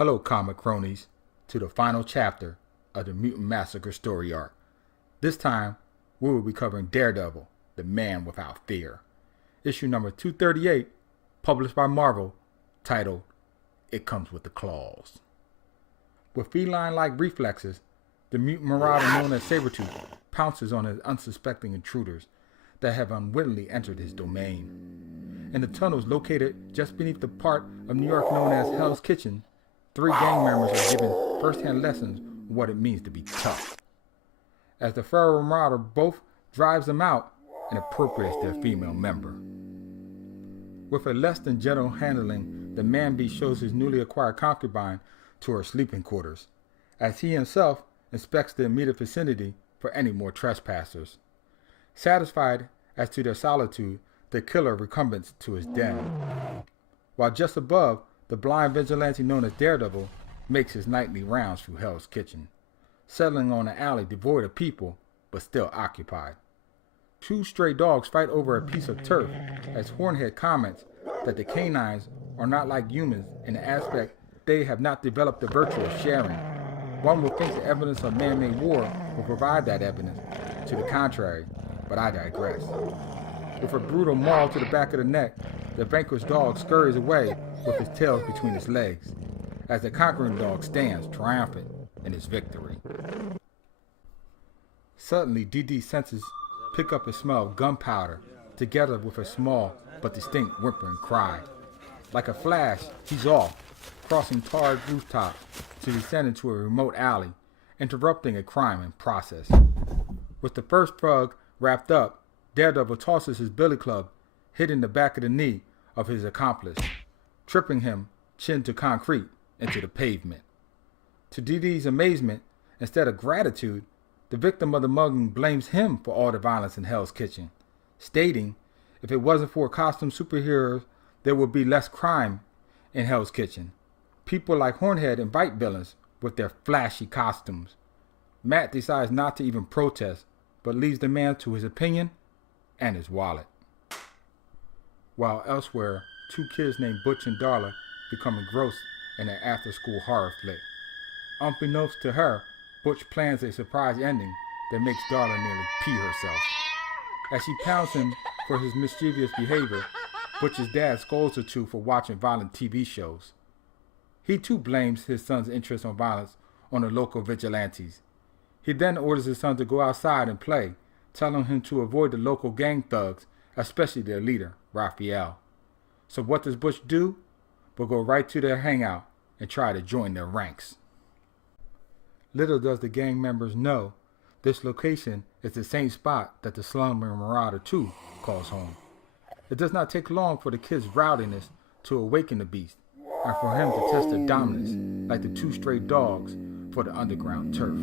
Hello, comic cronies, to the final chapter of the Mutant Massacre story arc. This time, we will be covering Daredevil, the Man Without Fear. Issue number 238, published by Marvel, titled, It Comes With the Claws. With feline-like reflexes, the mutant marauder known as Sabretooth pounces on his unsuspecting intruders that have unwittingly entered his domain. In the tunnels located just beneath the part of New York known as Hell's Kitchen, 3 gang members are given first-hand lessons on what it means to be tough. As the feral marauder both drives them out and appropriates their female member. With a less than gentle handling, the man-beast shows his newly acquired concubine to her sleeping quarters, as he himself inspects the immediate vicinity for any more trespassers. Satisfied as to their solitude, the killer recumbents to his den, while just above, the blind vigilante known as Daredevil makes his nightly rounds through Hell's Kitchen, settling on an alley devoid of people, but still occupied. 2 stray dogs fight over a piece of turf as Hornhead comments that the canines are not like humans in the aspect they have not developed the virtue of sharing. One would think the evidence of man-made war will provide that evidence to the contrary, but I digress. With a brutal maul to the back of the neck, the vanquished dog scurries away with his tail between his legs, as the conquering dog stands triumphant in his victory. Suddenly, DD's senses pick up a smell of gunpowder, together with a small but distinct whimpering cry. Like a flash, he's off, crossing tarred rooftops to descend into a remote alley, interrupting a crime in process. With the first thug wrapped up, Daredevil tosses his billy club, hitting the back of the knee of his accomplice, tripping him chin to concrete into the pavement. To DD's amazement, instead of gratitude, the victim of the mugging blames him for all the violence in Hell's Kitchen, stating if it wasn't for costume superheroes, there would be less crime in Hell's Kitchen. People like Hornhead invite villains with their flashy costumes. Matt decides not to even protest, but leaves the man to his opinion and his wallet. While elsewhere, 2 kids named Butch and Darla become engrossed in an after-school horror flick. Unbeknownst to her, Butch plans a surprise ending that makes Darla nearly pee herself. As she pounds him for his mischievous behavior, Butch's dad scolds the 2 for watching violent TV shows. He too blames his son's interest in violence on the local vigilantes. He then orders his son to go outside and play, telling him to avoid the local gang thugs, especially their leader, Raphael. So what does Butch do? But go right to their hangout and try to join their ranks. Little does the gang members know, this location is the same spot that the slumbering Marauder 2 calls home. It does not take long for the kids' rowdiness to awaken the beast, and for him to test their dominance like the 2 stray dogs for the underground turf.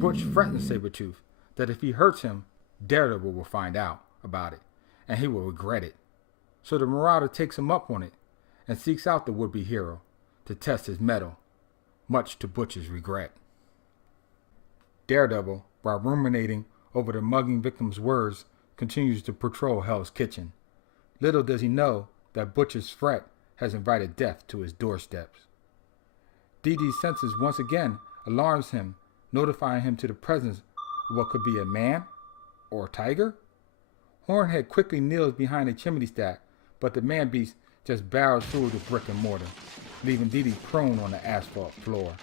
Butch threatens Sabretooth that if he hurts him, Daredevil will find out about it, and he will regret it. So the Marauder takes him up on it, and seeks out the would-be hero to test his mettle, much to Butch's regret. Daredevil, while ruminating over the mugging victim's words, continues to patrol Hell's Kitchen. Little does he know that Butch's threat has invited death to his doorsteps. DD's senses once again alarms him, notifying him to the presence of what could be a man or a tiger. Hornhead quickly kneels behind a chimney stack, but the man-beast just barrels through the brick and mortar, leaving DD prone on the asphalt floor.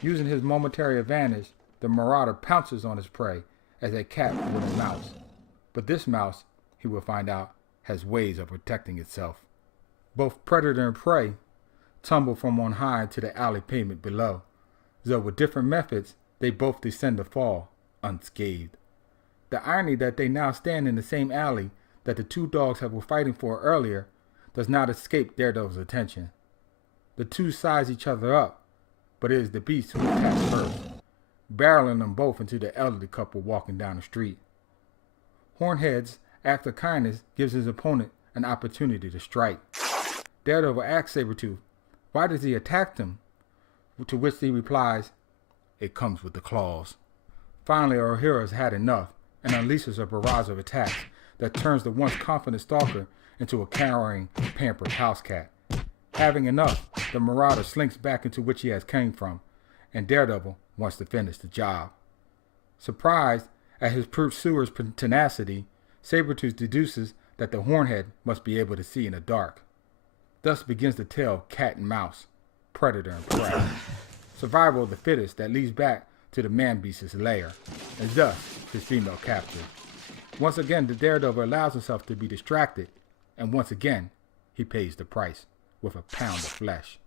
Using his momentary advantage, the Marauder pounces on his prey as a cat would a mouse. But this mouse, he will find out, has ways of protecting itself. Both predator and prey tumble from on high to the alley pavement below, though with different methods, they both descend to fall unscathed. The irony that they now stand in the same alley that the 2 dogs were fighting for earlier does not escape Daredevil's attention. The 2 size each other up, but it is the beast who attacks first, barreling them both into the elderly couple walking down the street. Hornhead's act of kindness gives his opponent an opportunity to strike. Daredevil asks Sabretooth, why does he attack them? To which he replies, it comes with the claws. Finally, our hero has had enough and unleashes a barrage of attacks that turns the once confident stalker into a cowering, pampered house cat. Having enough, the Marauder slinks back into which he has came from, and Daredevil wants to finish the job. Surprised at his pursuer's tenacity, Sabretooth deduces that the Hornhead must be able to see in the dark. Thus begins the tale cat and mouse, predator and prey. Survival of the fittest that leads back to the man-beast's lair, and thus his female capture. Once again, the Daredevil allows himself to be distracted, and once again, he pays the price with a pound of flesh.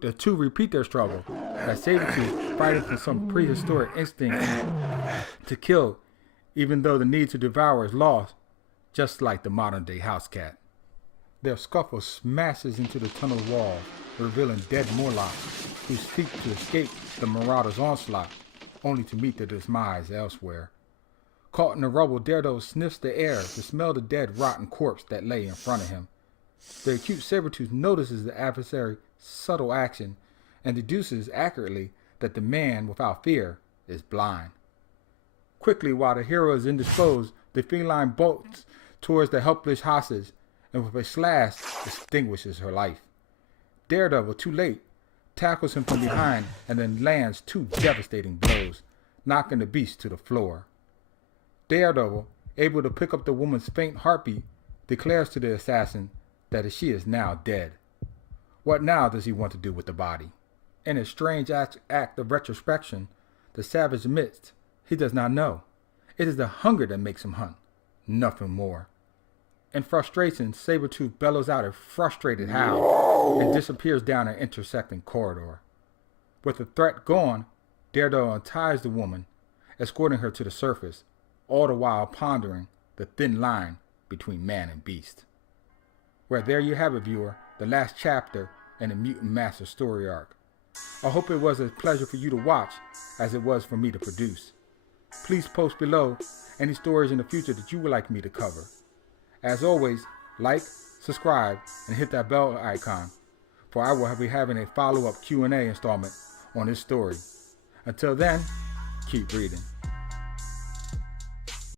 The two repeat their struggle, as Sabretooth fighting for some prehistoric instinct to kill, even though the need to devour is lost, just like the modern-day house cat. Their scuffle smashes into the tunnel wall, revealing dead Morlocks, who seek to escape the Marauder's onslaught, only to meet their demise elsewhere. Caught in the rubble, Daredevil sniffs the air to smell the dead, rotten corpse that lay in front of him. The acute Sabretooth notices the adversary's subtle action and deduces accurately that the man without fear is blind. Quickly, while the hero is indisposed, the feline bolts towards the helpless hostage and with a slash extinguishes her life. Daredevil, too late, tackles him from behind and then lands two devastating blows, knocking the beast to the floor. Daredevil, able to pick up the woman's faint heartbeat, declares to the assassin that she is now dead. What now does he want to do with the body? In a strange act of retrospection, the savage admits he does not know. It is the hunger that makes him hunt, nothing more. In frustration, Sabretooth bellows out a frustrated howl and disappears down an intersecting corridor. With the threat gone, Daredevil unties the woman, escorting her to the surface, all the while pondering the thin line between man and beast. Well, there you have it, viewer, the last chapter in the Mutant Massacre story arc. I hope it was a pleasure for you to watch, as it was for me to produce. Please post below any stories in the future that you would like me to cover. As always, like, subscribe, and hit that bell icon, for I will be having a follow-up Q&A installment on this story. Until then, keep reading.